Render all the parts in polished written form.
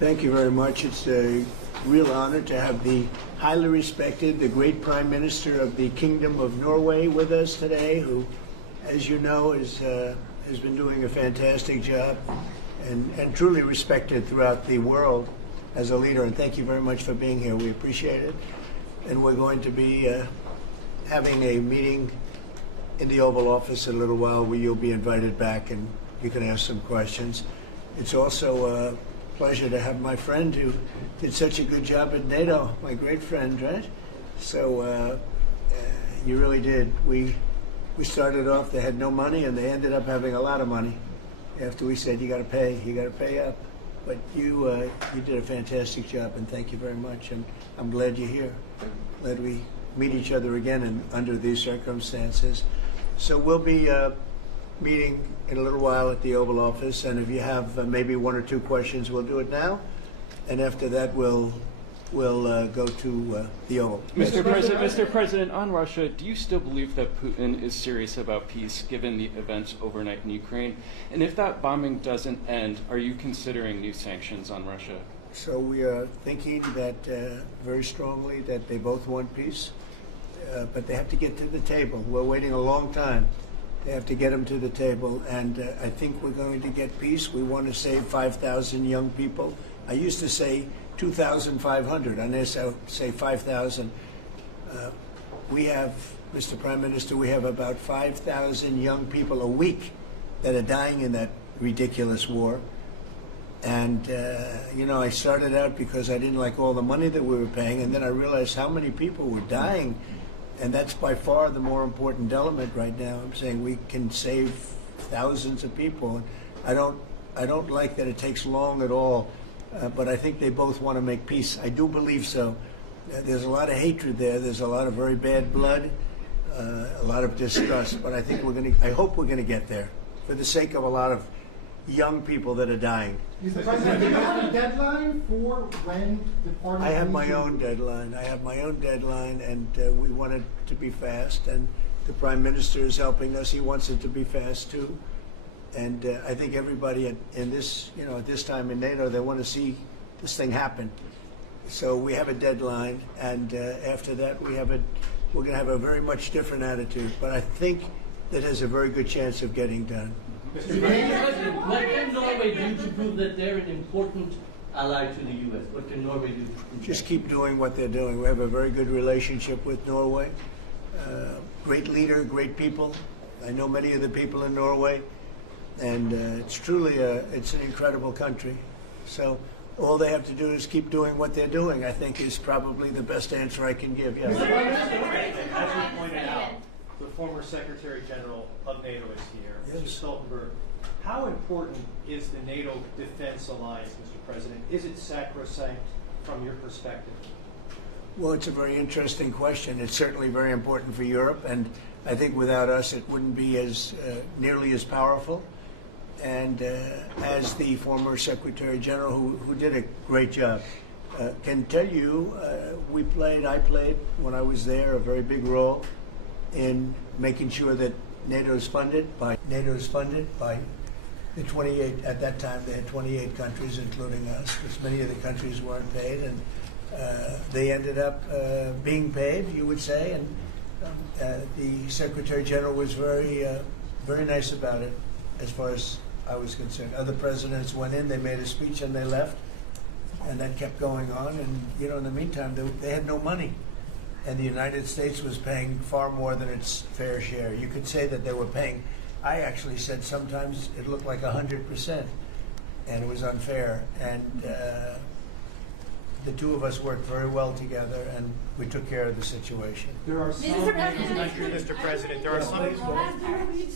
Thank you very much. It's a real honor to have the highly respected, the great Prime Minister of the Kingdom of Norway with us today, who, as you know, has been doing a fantastic job and truly respected throughout the world as a leader. And thank you very much for being here. We appreciate it. And we're going to be having a meeting in the Oval Office in a little while where you'll be invited back and you can ask some questions. It's also a pleasure to have my friend who did such a good job at NATO, my great friend, right? So you really did. We started off, they had no money, and they ended up having a lot of money after we said, you got to pay up. But you did a fantastic job, and thank you very much. And I'm glad you're here. Glad we meet each other again and under these circumstances. So we'll be meeting in a little while at the Oval Office, and if you have maybe one or two questions, we'll do it now. And after that, we'll go to the Oval. Mr. President, on Russia, do you still believe that Putin is serious about peace, given the events overnight in Ukraine? And if that bombing doesn't end, are you considering new sanctions on Russia? So we are thinking that very strongly that they both want peace, but they have to get to the table. We're waiting a long time. They have to get them to the table, and I think we're going to get peace. We want to save 5,000 young people. I used to say 2,500. I now say 5,000. We have, Mr. Prime Minister, we have about 5,000 young people a week that are dying in that ridiculous war. And, you know, I started out because I didn't like all the money that we were paying, and then I realized how many people were dying. And that's by far the more important element right now. I'm saying we can save thousands of people. I don't like that it takes long at all, but I think they both want to make peace. I do believe so. There's a lot of hatred there. There's a lot of very bad blood, a lot of distrust. But I think I hope we're going to get there for the sake of a lot of young people that are dying. Mr. President, do you have a deadline for when the party? I have my own deadline. And we want it to be fast. And the Prime Minister is helping us. He wants it to be fast too. And I think everybody in this, you know, at this time in NATO, they want to see this thing happen. So we have a deadline, and after that, we're going to have a very much different attitude. But I think that has a very good chance of getting done. Mr. President, what can Norway do to prove that they're an important ally to the U.S.? What can Norway do to prove Just that? keep doing what they're doing. We have a very good relationship with Norway. Great leader, great people. I know many of the people in Norway, and it's truly it's an incredible country. So all they have to do is keep doing what they're doing, I think, is probably the best answer I can give. Yes. As you pointed out, the former Secretary General of NATO is here, Mr. Yes. Stoltenberg. How important is the NATO defense alliance, Mr. President? Is it sacrosanct from your perspective? Well, it's a very interesting question. It's certainly very important for Europe, and I think without us it wouldn't be as nearly as powerful. And as the former Secretary General, who did a great job, can tell you, I played when I was there a very big role in making sure that NATO is funded by the 28. At that time, they had 28 countries, including us, because many of the countries weren't paid, and they ended up being paid, you would say. And the Secretary General was very nice about it, as far as I was concerned. Other presidents went in, they made a speech, and they left, and that kept going on. And you know, in the meantime, they had no money. And the United States was paying far more than its fair share. You could say that they were paying, I actually said sometimes it looked like 100%, and it was unfair. And the two of us worked very well together, and we took care of the situation. There are some Mr. President, there are some. As the Norwegian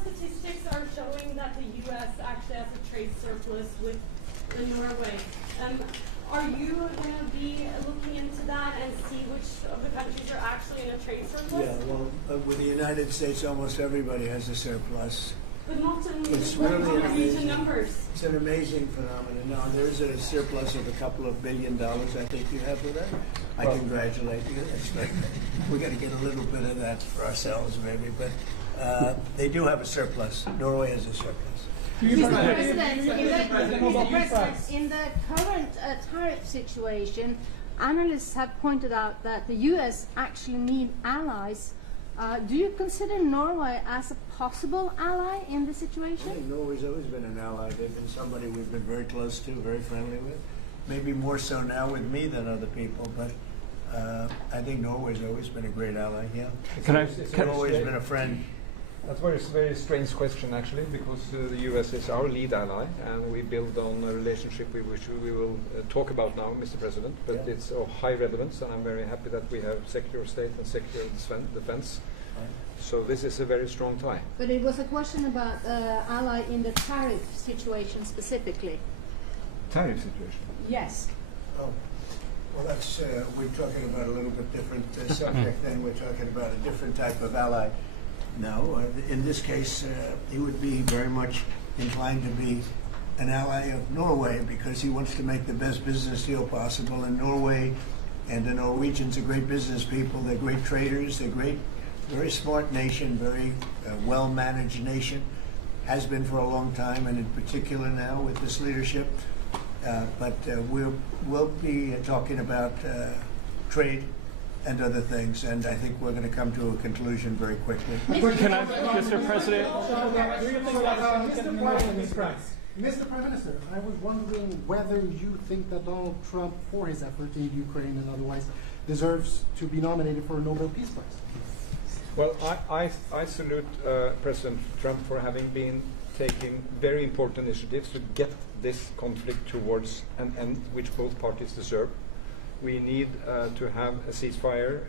statistics are showing that the U.S. actually has a trade surplus with Norway. Are you going to be looking into that and see which of the countries are actually in a trade surplus? Yeah, well, with the United States, almost everybody has a surplus. But not in It's really Norwegian numbers. It's an amazing phenomenon. Now, there's a surplus of a couple of $1 billion, I think you have with that. I congratulate you. That's like, we got to get a little bit of that for ourselves, maybe. But they do have a surplus. Norway has a surplus. In the current tariff situation, analysts have pointed out that the U.S. actually need allies. Do you consider Norway as a possible ally in the I situation? think Norway's always been an ally. They've been somebody we've been very close to, very friendly with. Maybe more so now with me than other people, but I think Norway's always been a great ally, yeah. Norway's been a friend. That's a very strange question, actually, because the U.S. is our lead ally, and we build on a relationship which we will talk about now, Mr. President, but Yeah. it's of high relevance, and I'm very happy that we have Secretary of State and Secretary of Defense. So this is a very strong tie. But it was a question about ally in the tariff situation specifically. Tariff situation? Yes. Oh, well, that's, we're talking about a little bit different subject than we're talking about a different type of ally. No, in this case, he would be very much inclined to be an ally of Norway because he wants to make the best business deal possible. And Norway and the Norwegians are great business people. They're great traders. They're great, very smart nation, very well-managed nation. Has been for a long time, and in particular now with this leadership. But we'll be talking about trade and other things, and I think we're going to come to a conclusion very quickly. Can I, Mr. President? Mr. Prime Minister, I was wondering whether you think that Donald Trump, for his effort in Ukraine and otherwise, deserves to be nominated for a Nobel Peace Prize. Well, I salute President Trump for having been taking very important initiatives to get this conflict towards an end which both parties deserve. We need to have a ceasefire,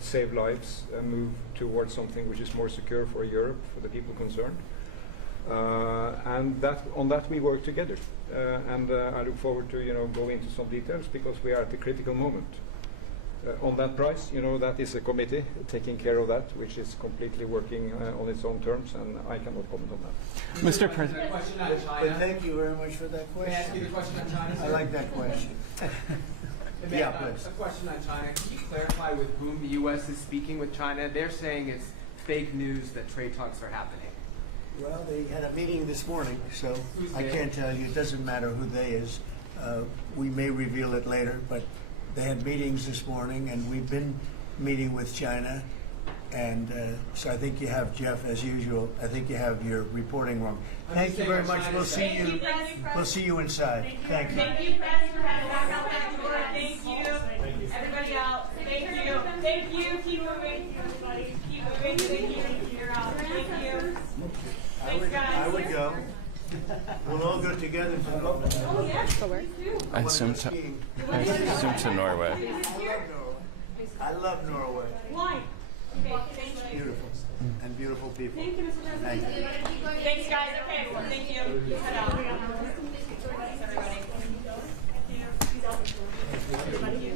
save lives, move towards something which is more secure for Europe, for the people concerned. And on that we work together. And I look forward to go into some details because we are at a critical moment. On that price, that is a committee taking care of that, which is completely working on its own terms, and I cannot comment on that. Mr. President. Question on But China. thank you very much for that question. May I ask you the question on China, I sir? like that question. Yeah, please. A question on China. Can you clarify with whom the U.S. is speaking with China? They're saying it's fake news that trade talks are happening. Well, they had a meeting this morning, so Who's I they? can't tell you. It doesn't matter who they is. We may reveal it later, but they had meetings this morning, and we've been meeting with China. And so I think you have, Jeff, as usual, I think you have your reporting wrong. Thank you very much. We'll see you. We'll see you inside. Thank you. Thank you, Press, for having us out that door. Thank you. Everybody out. Thank you. Thank you. Keep moving. Keep moving. Thank you. You're out. Thank you. Thanks, guys. I would go. We'll all go together to Norway. Oh, yes. Please do. I assume to Norway. I love Norway. Why? Okay, thank you. Beautiful. And beautiful people. Thank you, Mr. President. Thank you. Thanks, guys. Okay, well, thank you. Head out. Thanks, everybody.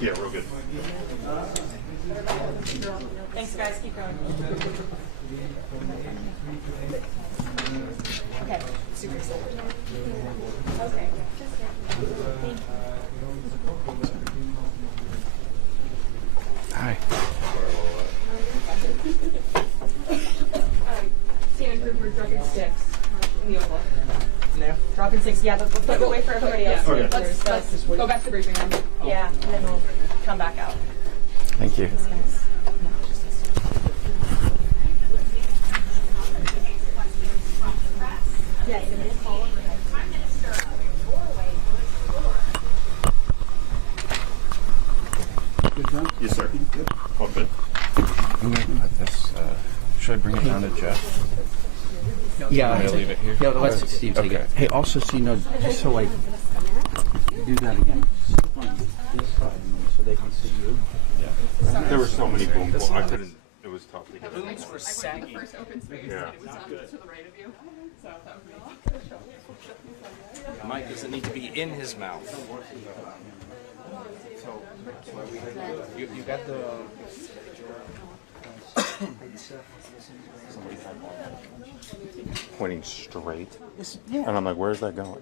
Yeah, real good. Thanks, guys. Keep going. Okay, super excited. Okay. Hi. Standing group, we're dropping sticks in the oval. No. Dropping sticks, yeah, but let's wait for everybody else. Okay. Let's go back to briefing room. Yeah, and then we'll come back out. Thank you. Yes, and we'll call over. Prime Minister of Norway Yes, sir. All good. I'm going to put this, should I bring it down to Jeff? Yeah, Can I leave it here? Yeah, let's Steve take Okay. it. Hey, also, so you know, just so like, do that again. This side, so they can see you. There were so many boom. Well, I couldn't. It was tough to get. Booms were saggy. Yeah. Mike doesn't need to be in his mouth. You got the. Pointing straight. Yeah. And I'm like, where's that going?